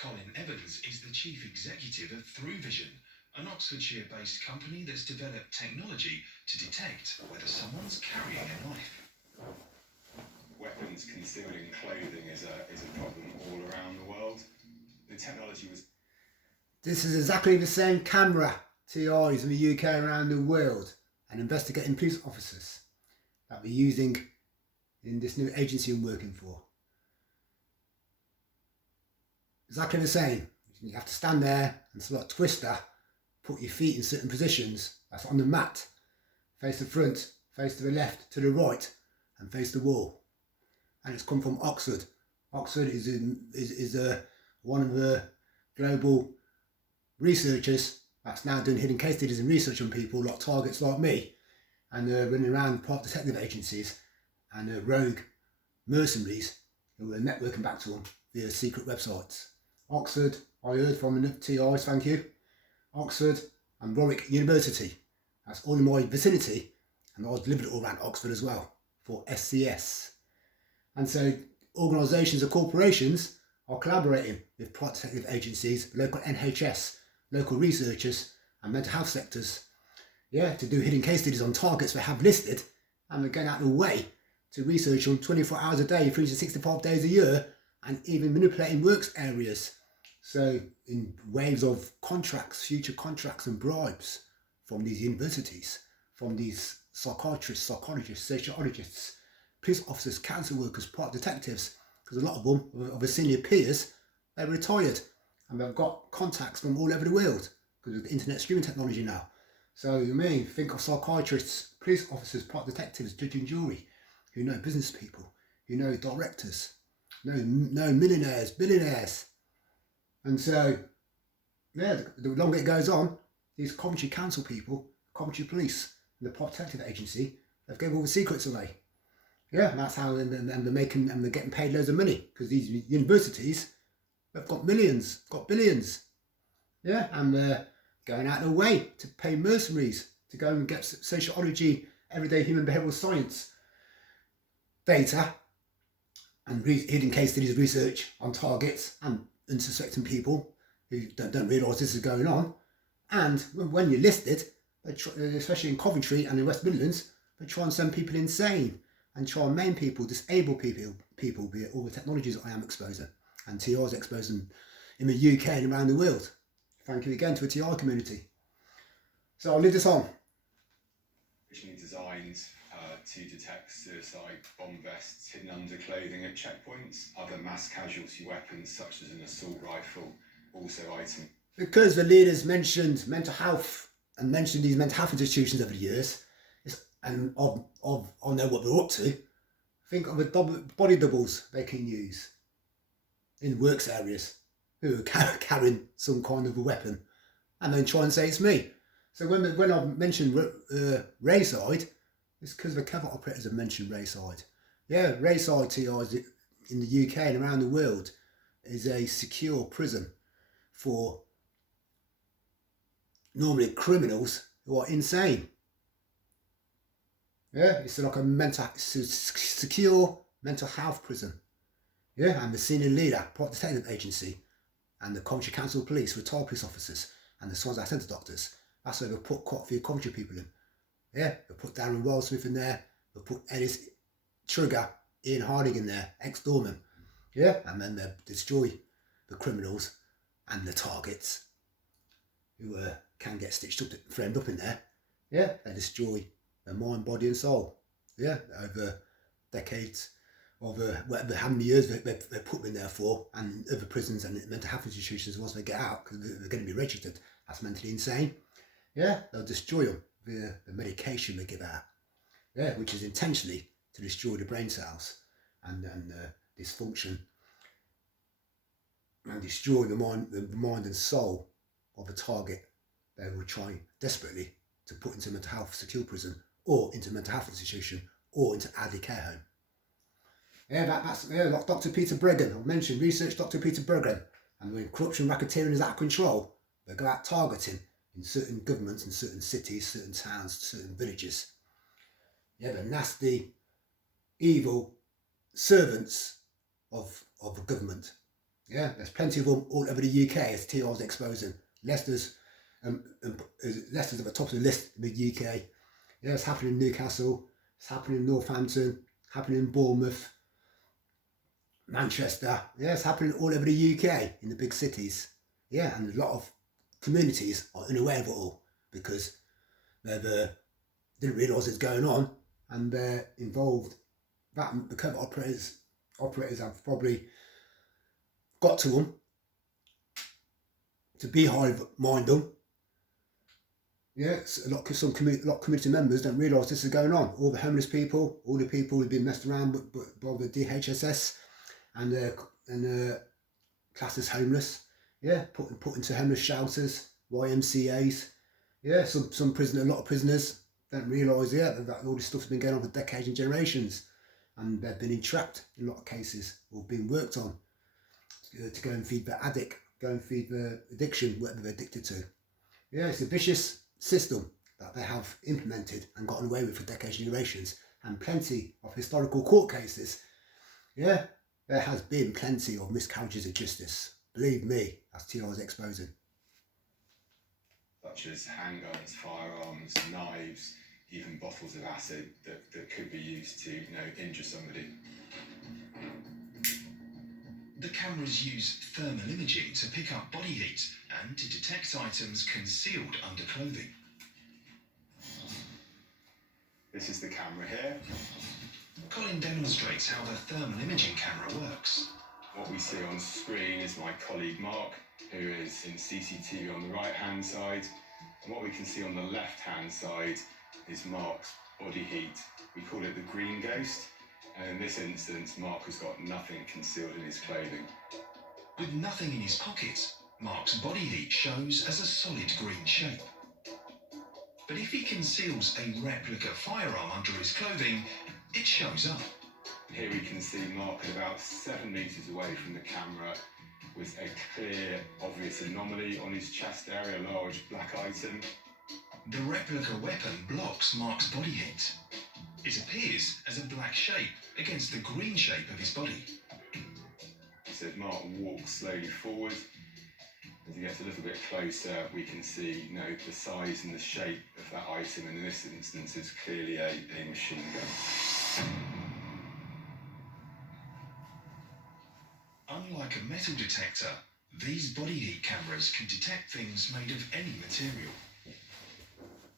Colin Evans is the chief executive of ThroughVision, an Oxfordshire-based company that's developed technology to detect whether someone's carrying a knife. Weapons concealed in clothing is a problem all around the world. The technology was... This is exactly the same camera TIs in the UK around the world and investigating police officers that we're using in this new agency I'm working for. Exactly the same. You have to stand there and sort of twister, put your feet in certain positions. That's on the mat. Face the front, face to the left, to the right, and face the wall. And it's come from Oxford. Oxford is one of the global researchers that's now doing hidden case studies and research on people like targets like me, and they're running around private detective agencies and rogue mercenaries who are networking back to them via secret websites. Oxford, I heard from enough TIs, thank you. Oxford and Warwick University. That's all in my vicinity, and I delivered it all around Oxford as well for SCS. And so organisations or corporations are collaborating with private detective agencies, local NHS, local researchers and mental health sectors, to do hidden case studies on targets they have listed, and they're going out of the way to research on 24 hours a day, 365 days a year, and even manipulating works areas. So in waves of contracts, future contracts and bribes from these universities, from these psychiatrists, psychologists, sociologists, police officers, council workers, private detectives, because a lot of them, of the senior peers, they're retired and they've got contacts from all over the world because of the internet streaming technology now. So you may think of psychiatrists, police officers, private detectives, judge and jury, who know business people, who know directors, know millionaires, billionaires. And so, the longer it goes on, these Coventry council people, Coventry police, and the private detective agency, they've given all the secrets away. And that's how, and they're getting paid loads of money, because these universities, they've got millions, got billions. And they're going out of their way to pay mercenaries to go and get sociology, everyday human behavioural science data, and hidden case studies research on targets and unsuspecting people who don't realise this is going on. And when you're listed, especially in Coventry and in West Midlands, they try and send people insane and try and maim people, disable people via all the technologies I am exposing and TI's exposing in the UK and around the world. Thank you again to the TI community. So I'll leave this on. Originally designed to detect suicide bomb vests hidden under clothing at checkpoints, other mass casualty weapons such as an assault rifle, also item. Because the leaders mentioned mental health and mentioned these mental health institutions over the years, and I know what they're up to, think of the body doubles they can use in works areas who are carrying some kind of a weapon and then try and say it's me. So when I mentioned Rayside, it's because the covert operators have mentioned Rayside. Rayside TIs in the UK and around the world is a secure prison for normally criminals who are insane. It's like a secure mental health prison. And the senior leader, private detective agency, and the Coventry Council Police, retired police officers, and the Swansea Centre doctors. That's where they put quite a few Coventry people in. They put Darren Wildsmith in there. They put Ellis Trigger, Ian Harding in there, ex-doorman. And then they destroy the criminals and the targets who can get stitched up, framed up in there. They destroy their mind, body and soul. Over decades of how many years they put them in there for, and other prisons and mental health institutions once they get out, because they're going to be registered as mentally insane. They'll destroy them via the medication they give out, which is intentionally to destroy the brain cells and dysfunction and destroy the mind and soul of the target they will try desperately to put into a mental health secure prison or into a mental health institution or into elderly care home. That's like Dr. Peter Bregan. I've mentioned research Dr. Peter Bregan, and when corruption racketeering is out of control, they go out targeting in certain governments and certain cities, certain towns, certain villages. The nasty, evil servants of the government. Yeah, there's plenty of them all over the UK, as TR's exposing. Leicester's at the top of the list in the UK. Yeah, it's happening in Newcastle, it's happening in Northampton, happening in Bournemouth, Manchester. Yeah, it's happening all over the UK in the big cities. Yeah, and a lot of communities are unaware of it all because they didn't realise it's going on, and they're involved. That the COVERT operators have probably got to them to beehive mind them. Yeah, a lot of community members don't realise this is going on. All the homeless people, all the people who've been messed around by the DHSS and classed as homeless. Yeah, put into homeless shelters, YMCAs. Yeah, a lot of prisoners don't realise that all this stuff's been going on for decades and generations, and they've been entrapped in a lot of cases or been worked on to go and feed the addict, go and feed the addiction, whatever they're addicted to. Yeah, it's a vicious system that they have implemented and gotten away with for decades and generations, and plenty of historical court cases. Yeah, there has been plenty of miscarriages of justice. Believe me, as TR is exposing. Such as handguns, firearms, knives, even bottles of acid that could be used to, injure somebody. The cameras use thermal imaging to pick up body heat and to detect items concealed under clothing. This is the camera here. Colin demonstrates how the thermal imaging camera works. What we see on screen is my colleague Mark, who is in CCTV on the right-hand side. And what we can see on the left-hand side is Mark's body heat. We call it the green ghost. And in this instance, Mark has got nothing concealed in his clothing. With nothing in his pocket, Mark's body heat shows as a solid green shape. But if he conceals a replica firearm under his clothing, it shows up. Here we can see Mark at about 7 metres away from the camera with a clear, obvious anomaly on his chest area, a large black item. The replica weapon blocks Mark's body heat. It appears as a black shape against the green shape of his body. So if Mark walks slowly forward, as he gets a little bit closer, we can see the size and the shape of that item, and in this instance it's clearly a machine gun. Unlike a metal detector, these body heat cameras can detect things made of any material.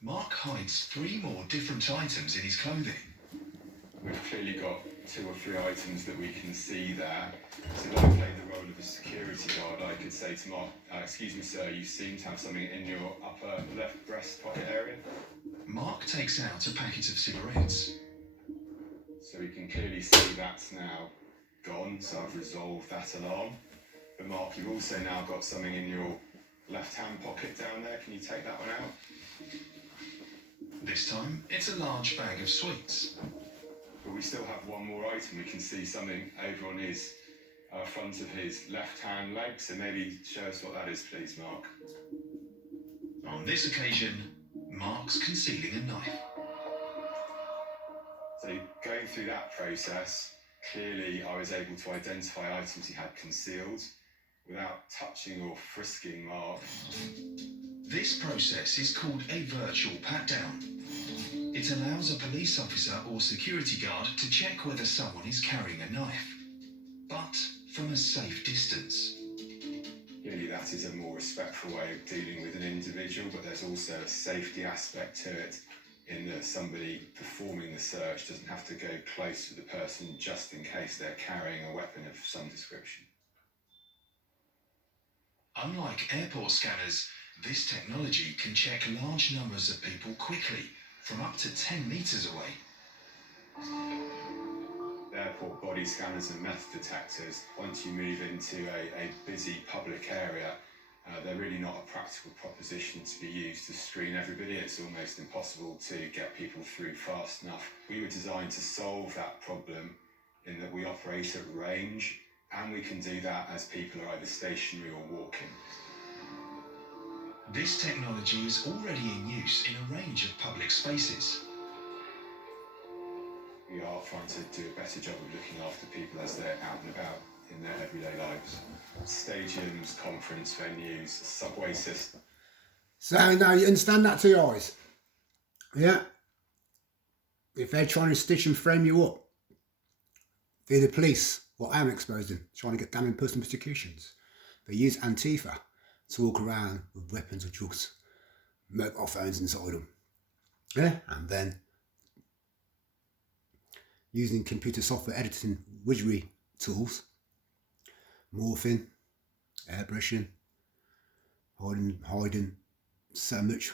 Mark hides 3 more different items in his clothing. We've clearly got 2 or 3 items that we can see there. So if I play the role of a security guard, I could say to Mark, excuse me sir, you seem to have something in your upper left breast pocket area. Mark takes out a packet of cigarettes. So we can clearly see that's now gone, so I've resolved that alarm. But Mark, you've also now got something in your left-hand pocket down there. Can you take that one out? This time, it's a large bag of sweets. But we still have one more item. We can see something over on his front of his left-hand leg. So maybe show us what that is, please, Mark. On this occasion, Mark's concealing a knife. So going through that process, clearly I was able to identify items he had concealed without touching or frisking Mark. This process is called a virtual pat-down. It allows a police officer or security guard to check whether someone is carrying a knife, but from a safe distance. Clearly that is a more respectful way of dealing with an individual, but there's also a safety aspect to it, in that somebody performing the search doesn't have to go close to the person just in case they're carrying a weapon of some description. Unlike airport scanners, this technology can check large numbers of people quickly, from up to 10 metres away. Airport body scanners and metal detectors, once you move into a busy public area, they're really not a practical proposition to be used to screen everybody. It's almost impossible to get people through fast enough. We were designed to solve that problem in that we operate at range, and we can do that as people are either stationary or walking. This technology is already in use in a range of public spaces. We are trying to do a better job of looking after people as they're out and about in their everyday lives. Stadiums, conference venues, subway system. So now you understand that to your eyes. Yeah. If they're trying to stitch and frame you up, they're the police, what I am exposing, trying to get damning personal persecutions. They use Antifa to walk around with weapons or drugs, mobile phones inside them. Yeah, and then using computer software editing wizardry tools, morphing, airbrushing, hiding so much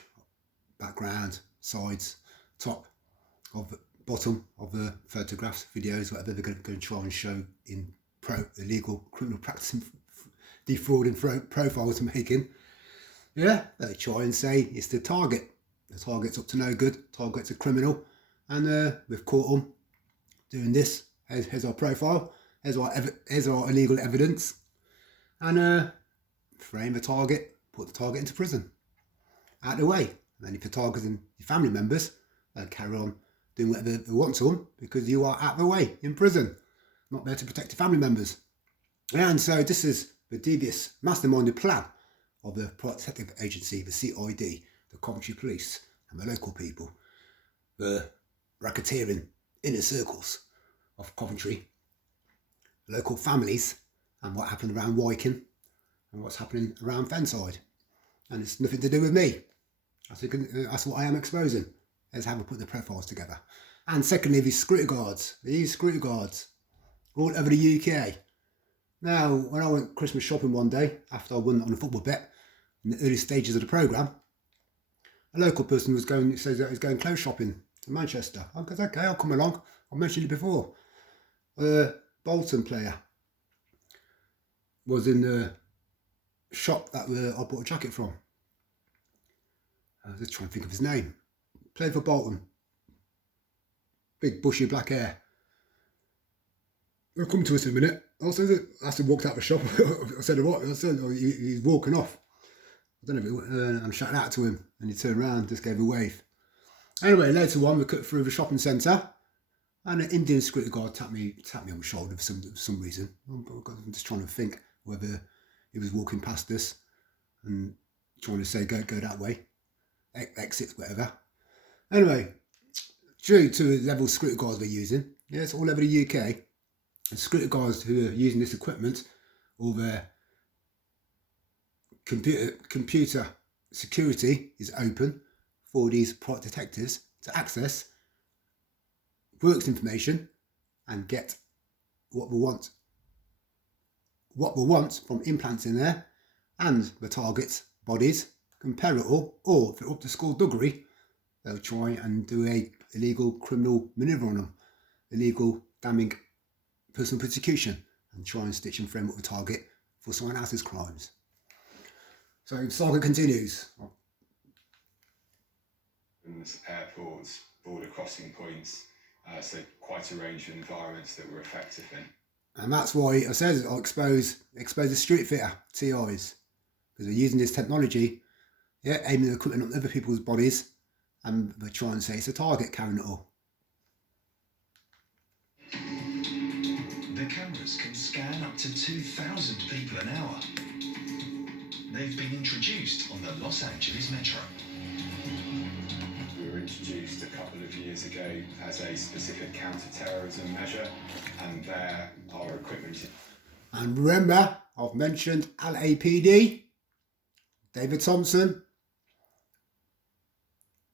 background, sides, top of the bottom of the photographs, videos, whatever they're going to try and show in illegal criminal practicing, defrauding profiles making. Yeah, they try and say it's the target. The target's up to no good, target's a criminal, and we've caught them doing this. Here's our profile, here's our illegal evidence, and frame the target, put the target into prison, out of the way. And then if you're targeting your family members, they'll carry on doing whatever they want to them because you are out of the way in prison, not there to protect your family members. And so this is the devious masterminded plan of the Private Detective Agency, the CID, the Coventry Police and the local people, the racketeering inner circles of Coventry, local families, and what happened around Wyken and what's happening around Fenside. And it's nothing to do with me. That's what I am exposing, is how we put the profiles together. And secondly, these security guards. They use security guards all over the UK. Now, when I went Christmas shopping one day, after I won on a football bet, in the early stages of the programme, a local person says that he's going clothes shopping to Manchester. I goes, okay, I'll come along. I mentioned it before. A Bolton player was in the shop that I bought a jacket from. I was just trying to think of his name. Played for Bolton. Big bushy black hair. He'll come to us in a minute. I said, walked out the shop. I said, what? I said, oh, he's walking off. I don't know if I'm shouting out to him, and he turned around, just gave a wave. Anyway, later on, we cut through the shopping centre, and an Indian security guard tapped me on the shoulder for some reason. I'm just trying to think whether he was walking past us and trying to say, go that way, exit, whatever. Anyway, due to the level of security guards we're using, yeah, it's all over the UK, and security guards who are using this equipment, all their computer security is open for these private detectives to access works information and get what we want from implants in there and the target's bodies, compare it all, or if they're up to skullduggery, they'll try and do a illegal criminal manoeuvre on them, illegal damning personal persecution, and try and stitch and frame up the target for someone else's crimes. So the saga continues. Airports, border crossing points, so quite a range of environments that we're effective in. And that's why I said I'll expose the street fitter, TIs, because they're using this technology, yeah, aiming the equipment on other people's bodies, and they try and say it's a target carrying it all. The cameras can scan up to 2,000 people an hour. They've been introduced on the Los Angeles Metro. We were introduced a couple of years ago as a specific counter-terrorism measure, and there our equipment. And remember, I've mentioned LAPD, David Thompson,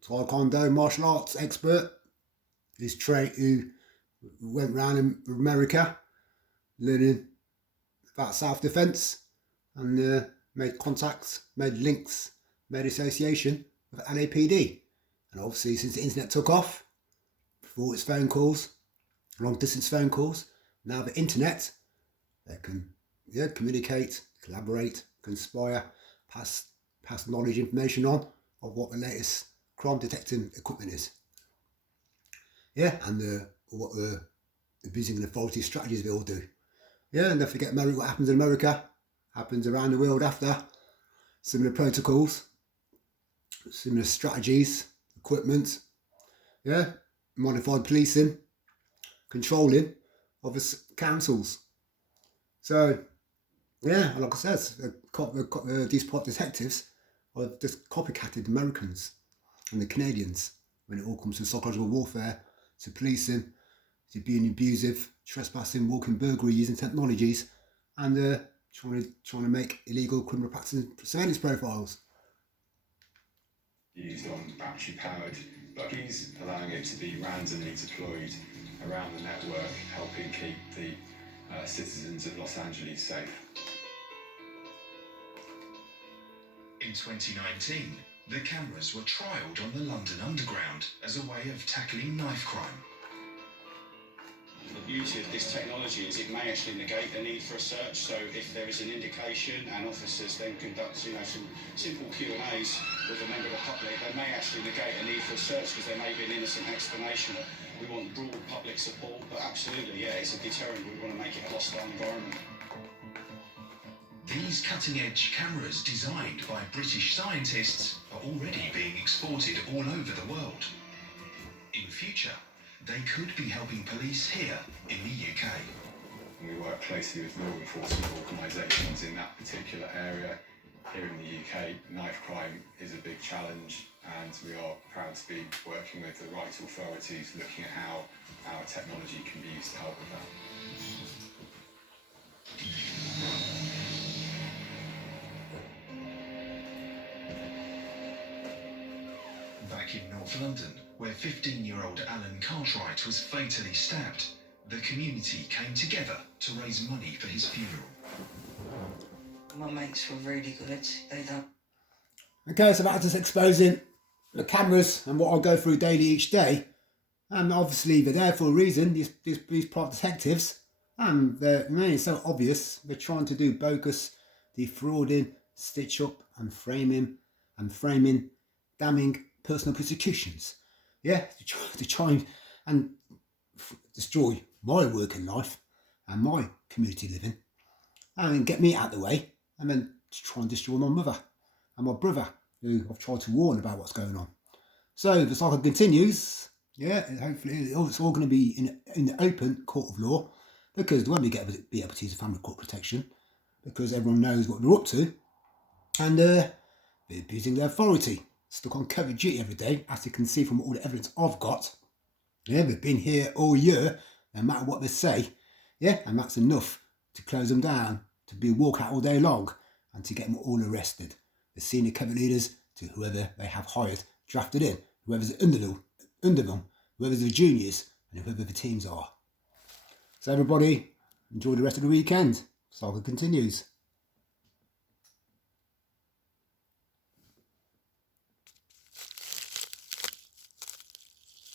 Taekwondo martial arts expert, who went around in America learning about self-defense and made contacts, made links, made association with LAPD. And obviously since the internet took off, for its phone calls, long distance phone calls, now the internet, they can communicate, collaborate, conspire, pass knowledge, information on of what the latest crime detecting equipment is. Yeah, and what the abusing and authority strategies they all do. Yeah, and don't forget America, what happens in America happens around the world after. Similar protocols, similar strategies, equipment, yeah, modified policing, controlling of the councils, So, yeah, like I said, these private detectives are just copycatted Americans and the Canadians when it all comes to psychological warfare, to policing, to being abusive, trespassing, walking burglary, using technologies, and trying to make illegal criminal practice surveillance profiles. Used on battery-powered buggies, allowing it to be randomly deployed around the network, helping keep the citizens of Los Angeles safe. In 2019, the cameras were trialled on the London Underground as a way of tackling knife crime. The beauty of this technology is it may actually negate the need for a search. So if there is an indication and officers then conduct, some simple Q&As with a member of the public, they may actually negate a need for a search because there may be an innocent explanation. We want broad public support, but absolutely, yeah, it's a deterrent. We want to make it a hostile environment. These cutting-edge cameras, designed by British scientists, are already being exported all over the world. In future, they could be helping police here in the UK. We work closely with law enforcement organisations in that particular area. Here in the UK, knife crime is a big challenge, and we are proud to be working with the right authorities, looking at how our technology can be used to help with that. Back in North London, where 15-year-old Alan Cartwright was fatally stabbed, the community came together to raise money for his funeral. My mates were really good. They don't. Okay, so that's just exposing the cameras and what I go through daily each day. And obviously they're there for a reason, these private detectives. And it's so obvious. They're trying to do bogus, defrauding, stitch up and framing, damning personal persecutions. Yeah, to try and destroy my working life and my community living, and then get me out of the way, and then to try and destroy my mother and my brother, who I've tried to warn about what's going on. So the cycle continues. Yeah, and hopefully it's all going to be in the open court of law, because they won't be able to use family court protection, because everyone knows what they're up to, and they're abusing their authority. Stuck on covert duty every day, as you can see from all the evidence I've got. Yeah, they've been here all year, no matter what they say. Yeah, and that's enough to close them down, to be a walkout all day long, and to get them all arrested. The senior covert leaders to whoever they have hired, drafted in, whoever's under them, whoever's the juniors, and whoever the teams are. So everybody, enjoy the rest of the weekend. Saga continues.